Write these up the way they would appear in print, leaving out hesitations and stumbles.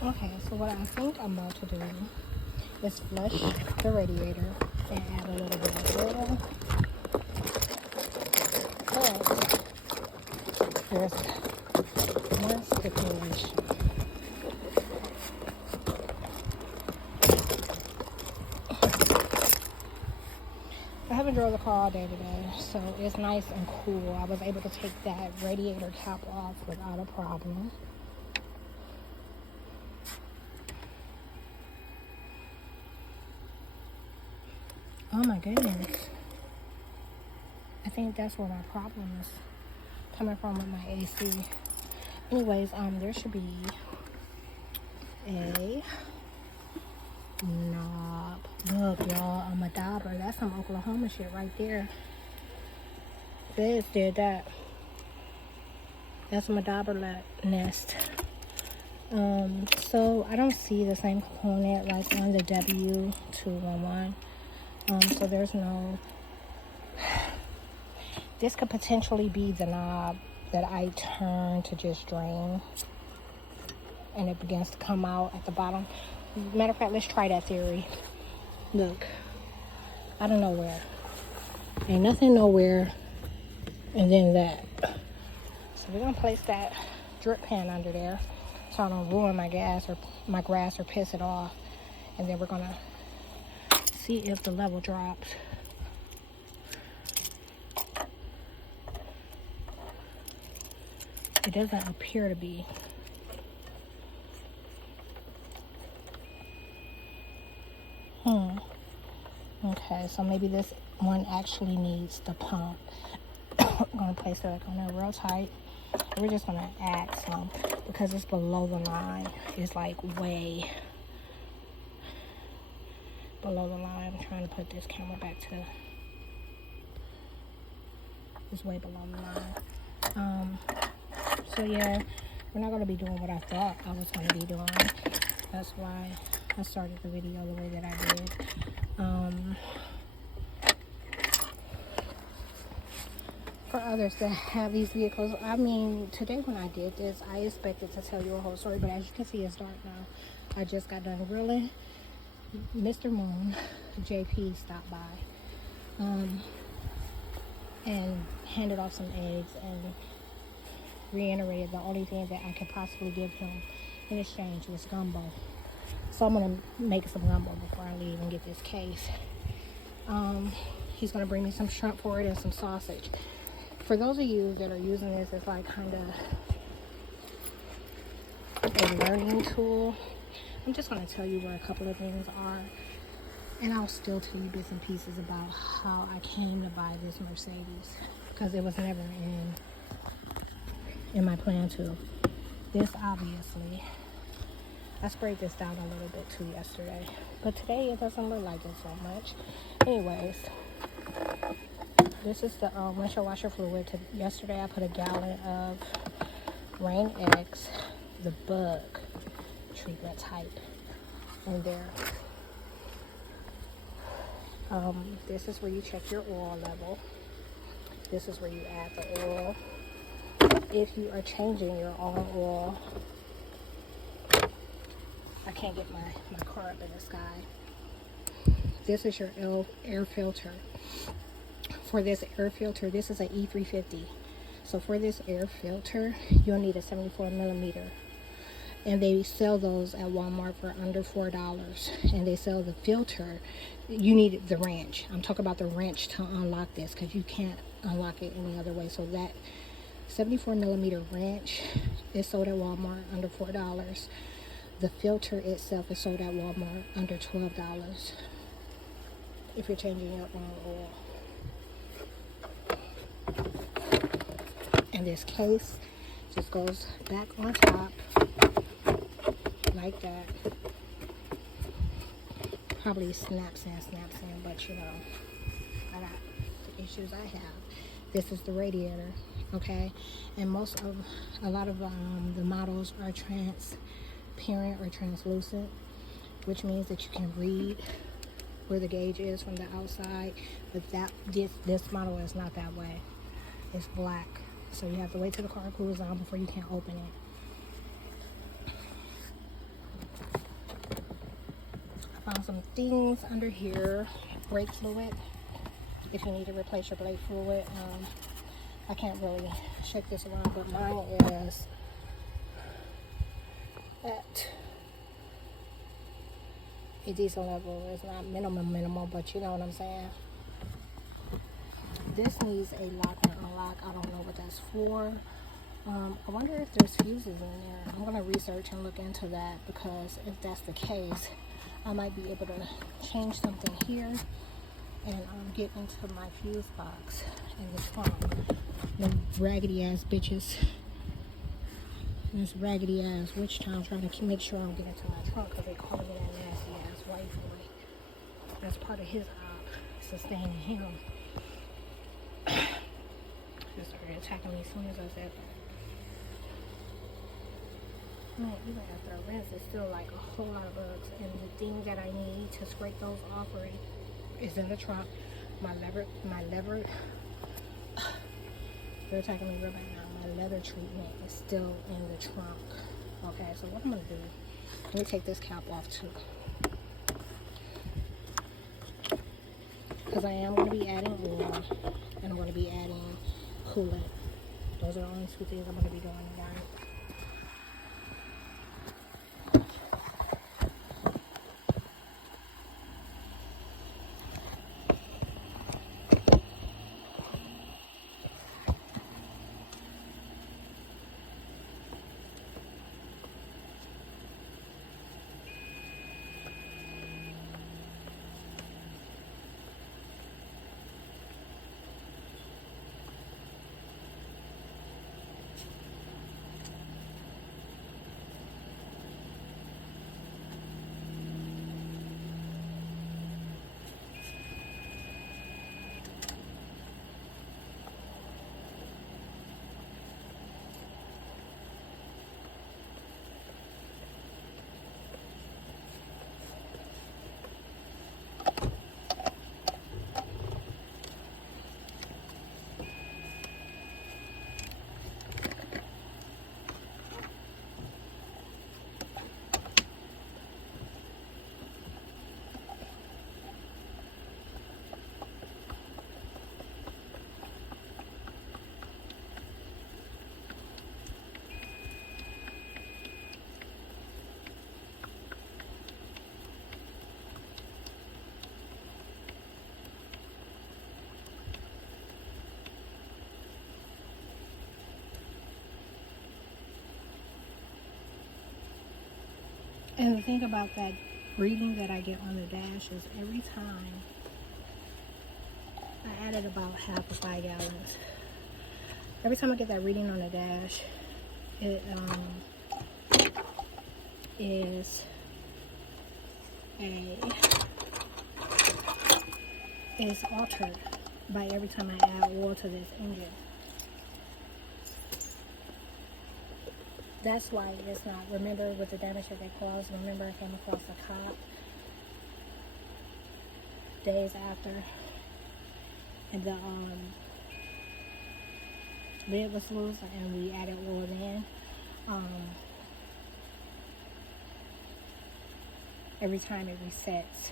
Okay, so what I think I'm about to do is flush the radiator and add a little bit of oil. But there's one stipulation. I haven't drove the car all day today, so it's nice and cool. I was able to take that radiator cap off without a problem. Oh my goodness. I think that's where my problem is coming from with my AC. Anyways, there should be a knob. Look, y'all, a madabra. That's some Oklahoma shit right there. Feds did that. That's a madabra nest. So I don't see the same component like on the W211. So there's no. This could potentially be the knob that I turn to just drain, and it begins to come out at the bottom. Matter of fact, let's try that theory. Look, out of nowhere, ain't nothing nowhere, and then that. So we're gonna place that drip pan under there so I don't ruin my grass or piss it off, and then we're gonna see if the level drops. It doesn't appear to be. Okay, so maybe this one actually needs the pump. I'm gonna place it on there real tight. We're just gonna add some because it's below the line. It's like way below the line. I'm trying to put this camera back to. It's way below the line. So yeah, we're not gonna be doing what I thought I was gonna be doing. That's why I started the video the way that I did. For others that have these vehicles, I mean, today when I did this, I expected to tell you a whole story, but as you can see, it's dark now. I just got done grilling. Mr. Moon, JP, stopped by and handed off some eggs and reiterated the only thing that I could possibly give him in exchange was gumbo. So I'm gonna make some gumbo before I leave and get this case. He's gonna bring me some shrimp for it and some sausage. For those of you that are using this as like kind of a learning tool, I'm just gonna tell you where a couple of things are, and I'll still tell you bits and pieces about how I came to buy this Mercedes, because it was never in my plan to. This obviously, I sprayed this down a little bit too yesterday, but today it doesn't look like it so much. Anyways, this is the windshield washer fluid. Yesterday I put a gallon of Rain X, the bug treatment type, in there. This is where you check your oil level. This is where you add the oil. If you are changing your own oil, I can't get my car up in the sky. This is your air filter. For this air filter, this is an E350. So for this air filter, you'll need a 74 millimeter. And they sell those at Walmart for under $4. And they sell the filter. You need the wrench. I'm talking about the wrench to unlock this, because you can't unlock it any other way. So that 74 millimeter wrench is sold at Walmart under $4. The filter itself is sold at Walmart under $12 if you're changing your own oil. And this case just goes back on top like that. Probably snaps in, but you know, I got the issues I have. This is the radiator, okay? And a lot of the models are transparent or translucent, which means that you can read where the gauge is from the outside, but this model is not that way. It's black, so you have to wait till the car cools down before you can open it. Some things under here. Brake fluid. If you need to replace your brake fluid. I can't really shake this around, but mine is at a decent level. It's not minimal, but you know what I'm saying. This needs a lock and unlock. I don't know what that's for. I wonder if there's fuses in there. I'm gonna research and look into that, because if that's the case, I might be able to change something here and get into my fuse box in the trunk. The raggedy ass bitches. This raggedy ass witch town trying to make sure I don't get into my trunk, because they calling me that nasty ass white boy. That's part of his sustaining him. He started attacking me as soon as I said that. Man, even after I rinse, it's still like a whole lot of bugs. And the thing that I need to scrape those off is in the trunk. My leather, they're attacking me real bad now. My leather treatment is still in the trunk. Okay, so what I'm gonna do, let me take this cap off too. Because I am gonna be adding oil, and I'm gonna be adding coolant. Those are the only two things I'm gonna be doing tonight. And the thing about that reading that I get on the dash is every time I added about half of 5 gallons. Every time I get that reading on the dash, it is altered by every time I add oil to this engine. That's why it's not. Remember with the damage that they caused, remember I came across a cop days after, and the lid was loose and we added oil in. Every time it resets.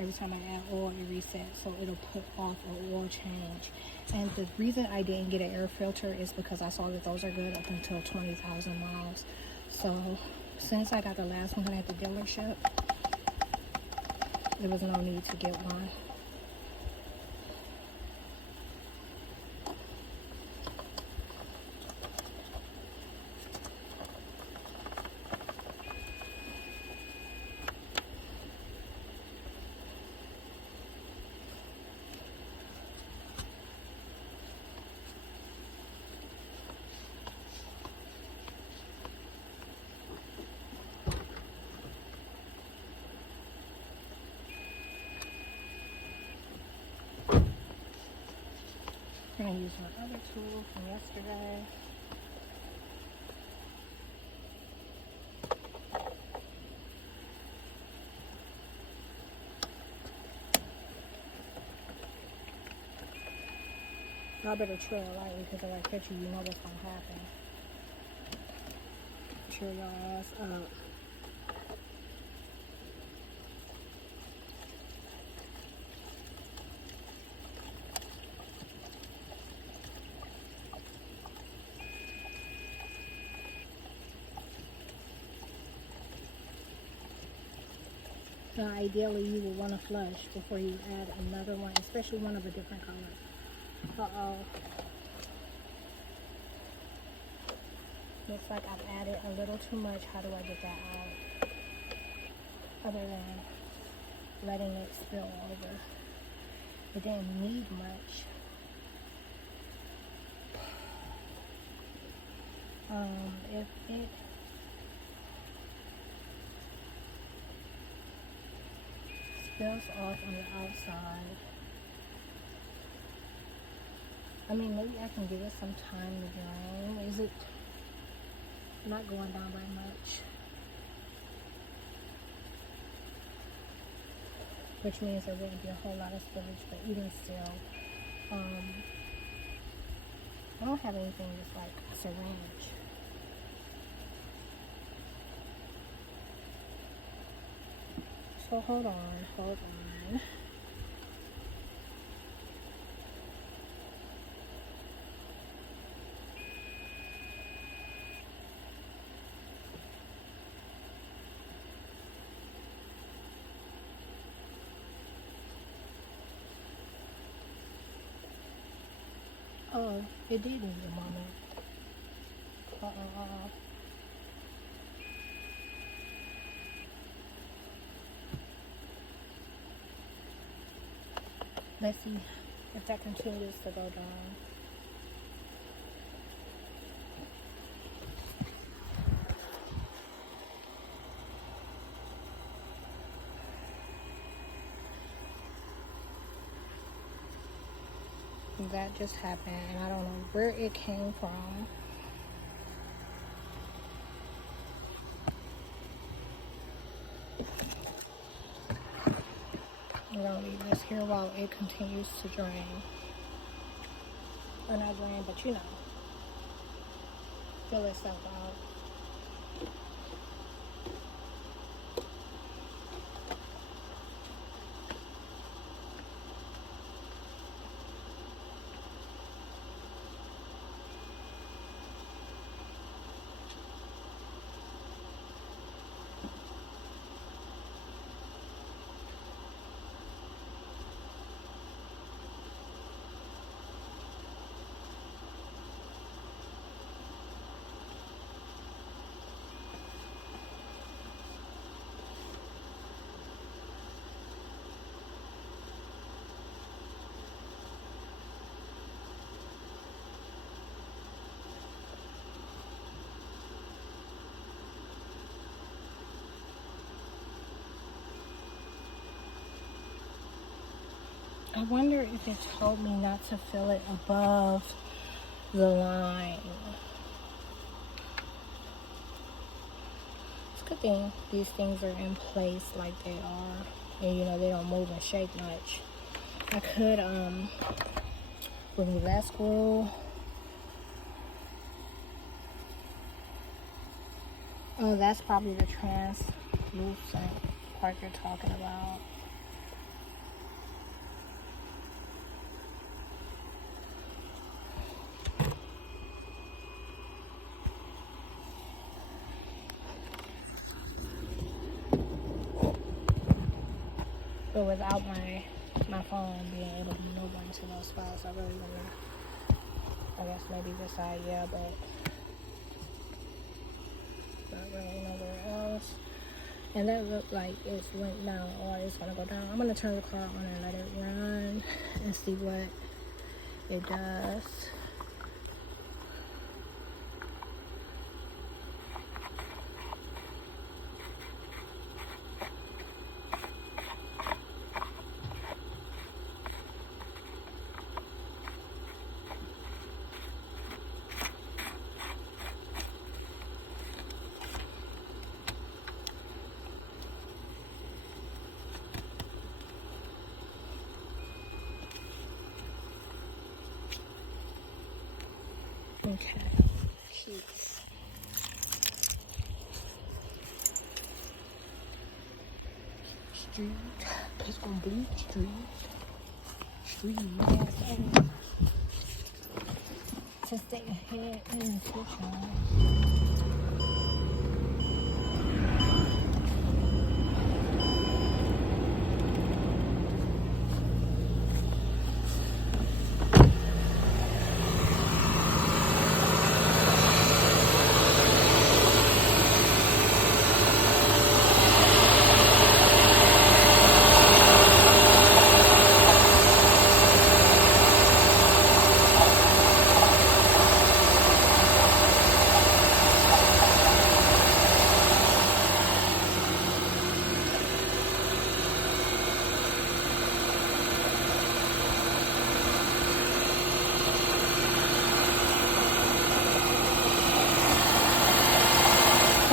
Every time I add oil, it resets, so it'll put off an oil change. And the reason I didn't get an air filter is because I saw that those are good up until 20,000 miles. So since I got the last one at the dealership, there was no need to get one. I'm going to use my other tool from yesterday. I better trail lightly because if I catch you, you know what's going to happen. Cheer your ass up. Now, ideally, you will want to flush before you add another one, especially one of a different color. Uh-oh. Looks like I've added a little too much. How do I get that out? Other than letting it spill over. It didn't need much. If it spills off on the outside, I mean, maybe I can give it some time to drain. Is it not going down by much? Which means there wouldn't be a whole lot of spillage, but even still, I don't have anything just like a syringe. So hold on. Oh, it did need a moment. Let's see if that continues to go down. That just happened, and I don't know where it came from. I'm gonna leave this here while it continues to drain. Or not drain, but you know, fill itself out. I wonder if it told me not to fill it above the line. It's a good thing these things are in place like they are, and you know they don't move and shake much. I could remove that screw. Oh, that's probably the translucent part you're talking about. But without my phone being able to maneuver into those spots, I really wouldn't. I guess maybe this side, yeah, but not really nowhere else. And that looked like it went down, or it's gonna go down. I'm gonna turn the car on and let it run and see what it does. Okay. Jeez. Street. It's gonna be street. Street. Yes. To stay ahead in the future.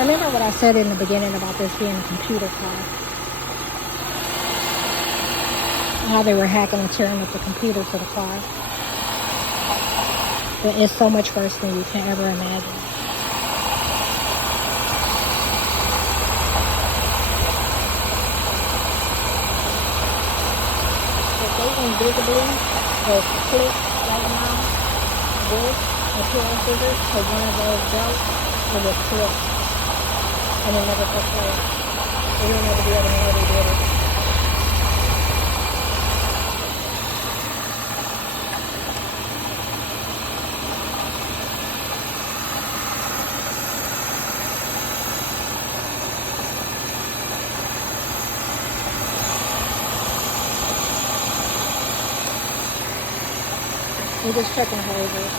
remember what I said in the beginning about this being a computer car. How they were hacking and tearing up the computer to the car. But it's so much worse than you can ever imagine. If they invisibly will click right now with a pair of scissors to one of those belts, it will clip and it never took place. They will never be able to know they did it. I'm just checking hoses.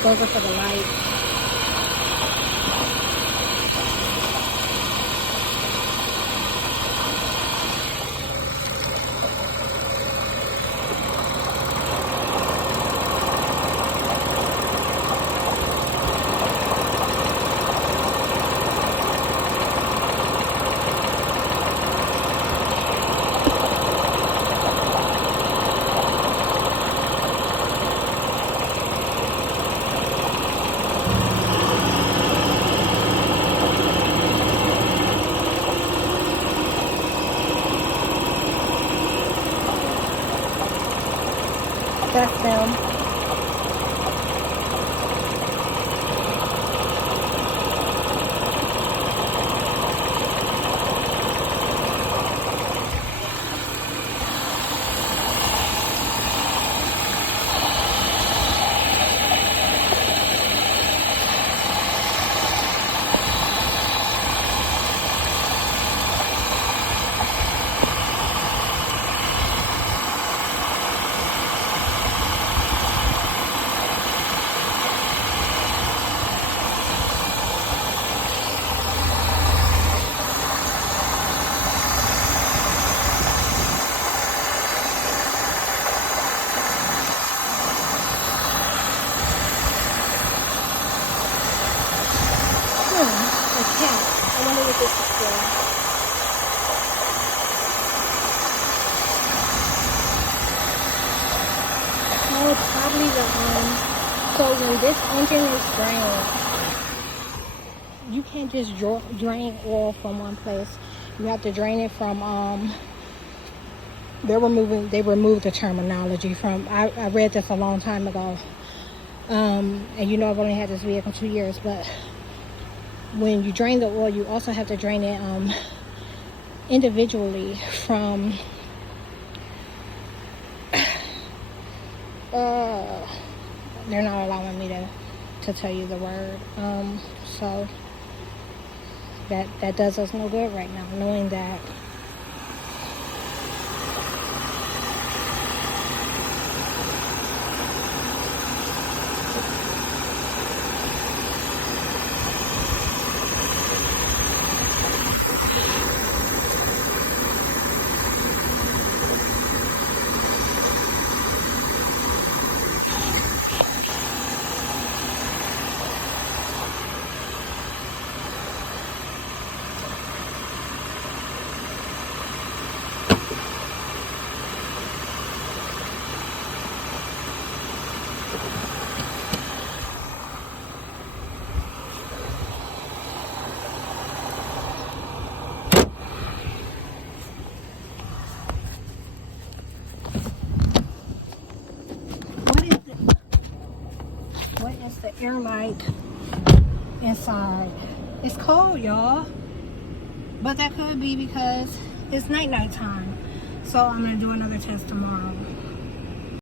Those are for the lights. That's them. A cat. I wonder what this is for. Oh, it's probably the so when this engine is drained, you can't just drain oil from one place. You have to drain it from they removed the terminology from I read this a long time ago. And you know I've only had this vehicle 2 years, but when you drain the oil, you also have to drain it individually from they're not allowing me to tell you the word, so that does us no good right now, knowing that. the air light inside. It's cold, y'all, but that could be because it's night time. So I'm gonna do another test tomorrow.